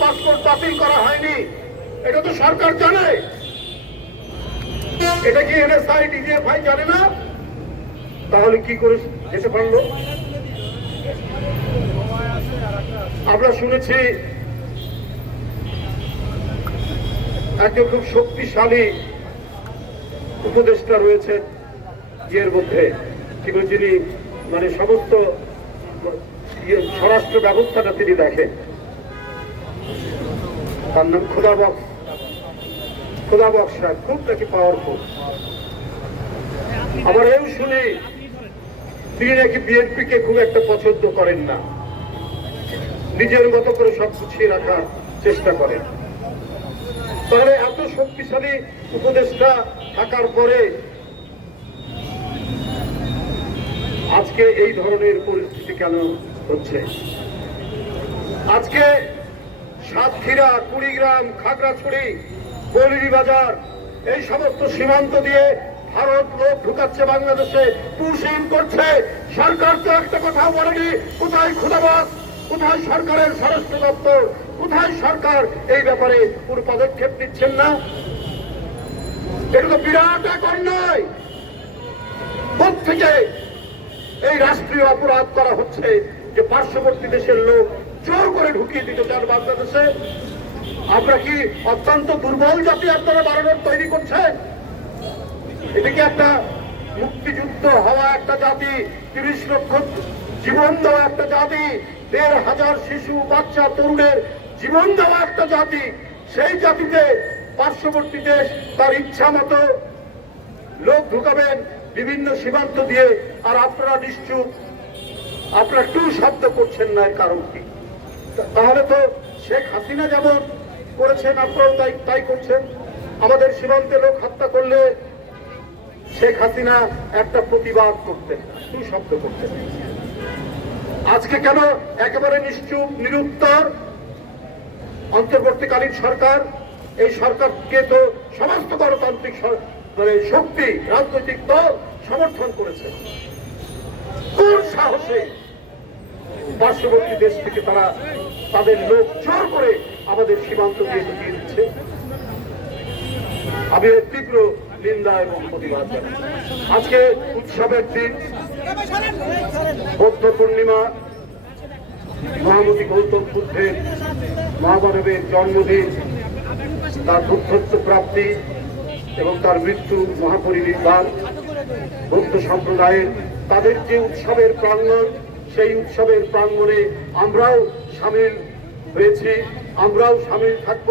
Passport বাতিল করা হয়নি। এটা তো সরকার জানে। এটা কি এনএসআই ডিজিএফআই জানে না? তাহলে কি করে যেতে পারল আমরা শুনেছি, একজন খুব শক্তিশালী উপদেষ্টা রয়েছে ইয়ের মধ্যে যিনি মানে সমস্ত ইয়ে স্বরাষ্ট্র ব্যবস্থাটা তিনি দেখেন। তার নাম খোদা বক্স। খোদা বক্স সাহেব খুব নাকি পাওয়ারফুল আবার এও শুনি, তিনি নাকি বিএনপি কে খুব একটা পছন্দ করেন না। নিজের মতো করে সব গুছিয়ে রাখার চেষ্টা করেন। তাহলে এত শক্তিশালী উপদেষ্টা থাকার পরে আজকে এই ধরনের পরিস্থিতি কেন হচ্ছে? আজকে সাতক্ষীরা, কুড়িগ্রাম, খাগড়াছড়ি বাজার, এই সমস্ত সীমান্ত দিয়ে ভারত লোক ঢুকাচ্ছে বাংলাদেশে। পুশিং করছে। সরকার তো একটা কথা বলেনি, কোথায় খুদাবাস কোথায় সরকারের স্বরাষ্ট্র দপ্তর? কোথায় সরকার? এই ব্যাপারে কোনো পদক্ষেপ নিচ্ছেন না। এটা তো বিরাট এক অন্যায়। থেকে এই রাষ্ট্রীয় অপরাধ করা হচ্ছে যে পার্শ্ববর্তী দেশের লোক জোর করে ঢুকিয়ে দিতে চান বাংলাদেশে। আমরা কি অত্যন্ত দুর্বল জাতি আপনারা বাড়ানোর তৈরি করছেন? এটা কি একটা মুক্তিযুদ্ধ হওয়া একটা জাতি, তিরিশ লক্ষ জীবন দেওয়া একটা জাতি, দেড় হাজার শিশু, বাচ্চা, তরুণের জীবন দেওয়া একটা জাতি, সেই জাতিতে পার্শ্ববর্তী দেশ তার ইচ্ছা মতো লোক ঢুকাবেন, বিভিন্ন সীমান্ত দিয়ে। আর আপনারা নিশ্চুপ, আপনারা টু শব্দ করছেন না কারণ কি? তাহলে তো শেখ হাসিনা যেমন করেছেন আপনারাও তাই তাই করছেন। আমাদের সীমান্তে লোক হত্যা করলে শেখ হাসিনা একটা প্রতিবাদ করতেন টু শব্দ করতেন। আজকে কেন একেবারে নিশ্চুপ, নিরুত্তর অন্তর্বর্তীকালীন সরকার? এই সরকারকে তো সমস্ত গণতান্ত্রিক মানে শক্তি, রাজনৈতিক দল সমর্থন করেছে। কোন সাহসে পার্শ্ববর্তী দেশ থেকে তারা তাদের লোক জোর করে আমাদের সীমান্ত দিয়ে ঢুকিয়ে দিচ্ছে। আমি তীব্র নিন্দা এবং প্রতিবাদ আজকে উৎসবের দিন। বৌদ্ধ পূর্ণিমা, মহামতি গৌতম বুদ্ধের মহামানবের জন্মদিন, তার বুদ্ধত্ব প্রাপ্তি এবং তার মৃত্যু মহাপরিনির্বাণ, বৌদ্ধ সম্প্রদায়ের তাদের যে উৎসবের প্রাঙ্গণ সেই উৎসবের প্রাঙ্গণে আমরাও সামিল হয়েছি, আমরাও সামিল থাকব।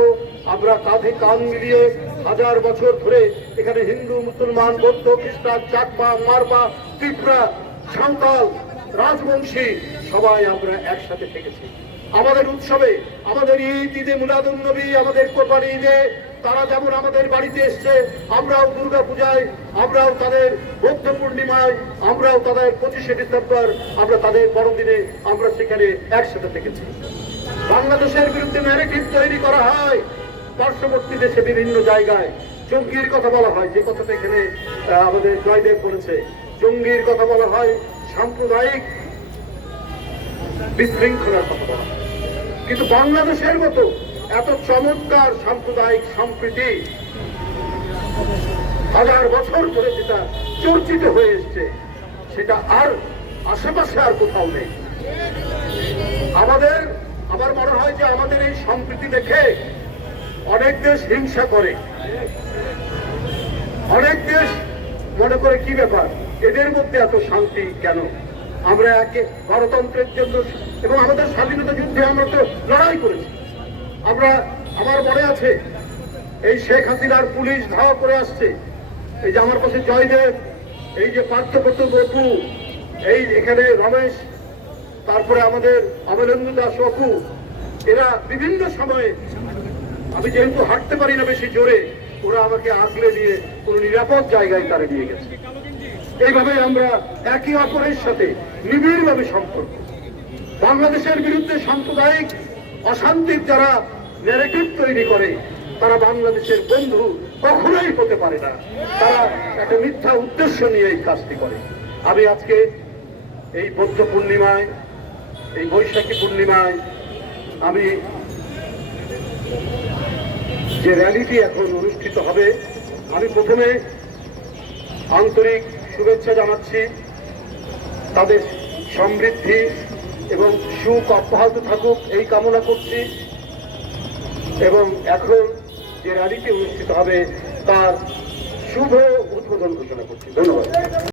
আমরা কাঁধে কান মিলিয়ে হাজার বছর ধরে এখানে হিন্দু, মুসলমান, বৌদ্ধ, খ্রিস্টান, চাকমা, মারমা, ত্রিপুরা, সাঁওতাল, রাজবংশী, সবাই আমরা একসাথে থেকেছি। আমাদের উৎসবে, আমাদের ঈদ, ঈদে মুলাদুল নবী, আমাদের কোরবানি ঈদে তারা যেমন আমাদের বাড়িতে এসছে, আমরাও দুর্গা পূজায়, আমরাও তাদের বৌদ্ধ পূর্ণিমায়, আমরাও তাদের পঁচিশে ডিসেম্বর, আমরা তাদের বড়দিনে আমরা সেখানে একসাথে থেকেছি। বাংলাদেশের বিরুদ্ধে ন্যারেটিভ তৈরি করা হয়। পার্শ্ববর্তী দেশে বিভিন্ন জায়গায় জঙ্গির কথা বলা হয়, যে কথাটা এখানে আমাদের জয়দেব বলেছে। জঙ্গির কথা বলা হয়, সাম্প্রদায়িক বিশৃঙ্খলার কথা বলা হয়। কিন্তু বাংলাদেশের মতো এত চমৎকার সাম্প্রদায়িক সম্প্রীতি হাজার বছর ধরে যেটা চর্চিত হয়ে এসছে, সেটা আর আশেপাশে আর কোথাও নেই। আমাদের, আমার মনে হয় যে আমাদের এই সম্প্রীতি দেখে অনেক দেশ হিংসা করে। অনেক দেশ মনে করে, কি ব্যাপার? এদের মধ্যে এত শান্তি কেন? আমরা একে গণতন্ত্রের জন্য এবং আমাদের স্বাধীনতা যুদ্ধে আমরা তো লড়াই করেছি। আমরা, আমার মনে আছে, এই শেখ হাসিনার পুলিশ ধাওয়া করে আসছে। এই যে আমার পাশে জয়দেব, এই যে পার্থপ্রত বপু, এই এখানে রমেশ, তারপরে আমাদের অমলেন্দু দাস অপু, এরা বিভিন্ন সময়ে, আমি যেহেতু হাঁটতে পারি না বেশি জোরে, ওরা আমাকে আগলে নিয়ে কোনো নিরাপদ জায়গায় তারা নিয়ে গেছে। এইভাবে আমরা একে অপরের সাথে নিবিড়ভাবে সম্পর্ক। বাংলাদেশের বিরুদ্ধে সাম্প্রদায়িক অশান্তির যারা ন্যারেটিভ তৈরি করে, তারা বাংলাদেশের বন্ধু কখনোই হতে পারে না। তারা একটা মিথ্যা উদ্দেশ্য নিয়ে এই কাজটি করে। আমি আজকে এই বৌদ্ধ পূর্ণিমায়, এই বৈশাখী পূর্ণিমায় আমি যে র্যালিটি এখন অনুষ্ঠিত হবে, আমি প্রথমে আন্তরিক শুভেচ্ছা জানাচ্ছি তাদের সমৃদ্ধি এবং সুখ অব্যাহত থাকুক, এই কামনা করছি। এবং এখন যে র্যালিটি অনুষ্ঠিত হবে তার শুভ উদ্বোধন ঘোষণা করছি। ধন্যবাদ।